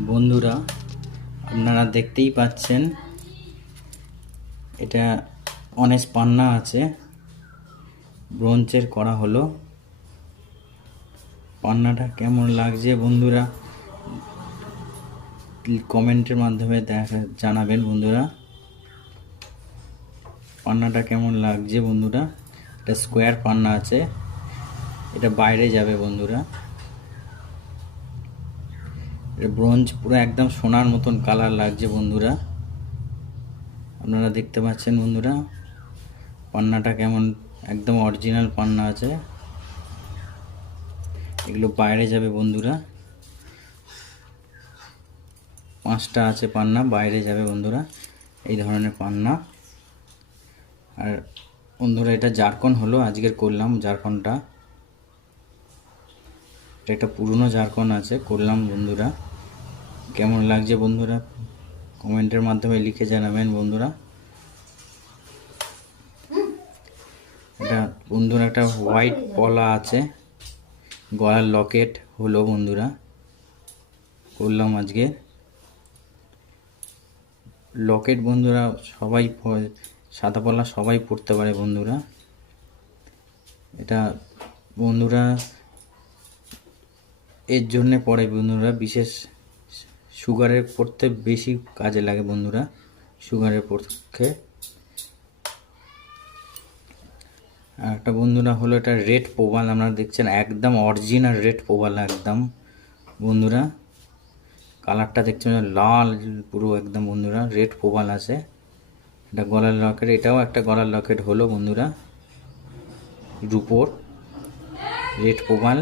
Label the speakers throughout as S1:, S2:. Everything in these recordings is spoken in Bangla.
S1: বন্ধুরা, আপনারা দেখতেই পাচ্ছেন, এটা অনেস পান্না আছে। ব্রোঞ্চের করা হলো। পান্নাটা কেমন লাগছে বন্ধুরা? কমেন্টের মাধ্যমে দেখা, জানাবেন বন্ধুরা। পান্নাটা কেমন লাগছে বন্ধুরা? এটা স্কোয়ার পান্না আছে। এটা বাইরে যাবে বন্ধুরা। ব্রোঞ্জ পুরো একদম সোনার মতন কালার লাগছে বন্ধুরা। আপনারা দেখতে পাচ্ছেন বন্ধুরা, পান্নাটা কেমন, একদম অরিজিনাল পান্না আছে। এগুলো বাইরে যাবে বন্ধুরা। পাঁচটা আছে পান্না, বাইরে যাবে বন্ধুরা, এই ধরনের পান্না। আর বন্ধুরা, এটা জারকন হলো, আজকের করলাম জারকনটা। এটা একটা পুরনো জারকন আছে, করলাম বন্ধুরা। কেমন লাগছে বন্ধুরা? কমেন্টের মাধ্যমে লিখে জানাবেন বন্ধুরা। এটা বন্ধুরা, একটা হোয়াইট পলা আছে। গলার লকেট হলো বন্ধুরা। করলাম আজকে। লকেট বন্ধুরা, সবাই সাদা পলা সবাই পড়তে পারে বন্ধুরা। এটা বন্ধুরা, এর জন্যে পড়ে বন্ধুরা, বিশেষ সুগারের পড়তে বেশি কাজে লাগে বন্ধুরা, সুগারের পক্ষে। আর একটা বন্ধুরা হলো এটা রেড পোবাল আপনারা দেখছেন, একদম অরিজিনাল রেড পোবাল একদম। বন্ধুরা, কালারটা দেখছেন লাল, পুরো একদম বন্ধুরা, রেড পোবাল আছে। এটা গলার লকেট, এটাও একটা গলার লকেট হলো বন্ধুরা, রুপোর রেড পোবাল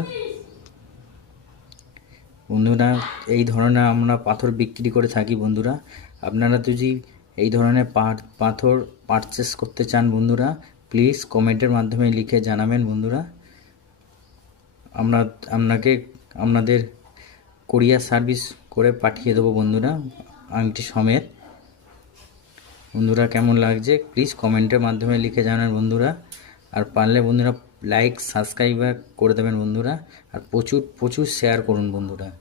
S1: বন্ধুরা, এই ধরনের আমরা পাথর বিক্রি করে থাকি বন্ধুরা। আপনারা যদি এই ধরনের পাথর পারচেস করতে চান বন্ধুরা প্লিজ কমেন্টের মাধ্যমে লিখে জানাবেন বন্ধুরা। আমরা, আপনাকে, আপনাদের কোরিয়ার সার্ভিস করে পাঠিয়ে দেবো বন্ধুরা, আংটি সমেত। বন্ধুরা, কেমন লাগছে? প্লিজ কমেন্টের মাধ্যমে লিখে জানান বন্ধুরা। আর পারলে বন্ধুরা লাইক সাবস্ক্রাইব করে দেবেন বন্ধুরা। আর প্রচুর প্রচুর শেয়ার করুন বন্ধুরা।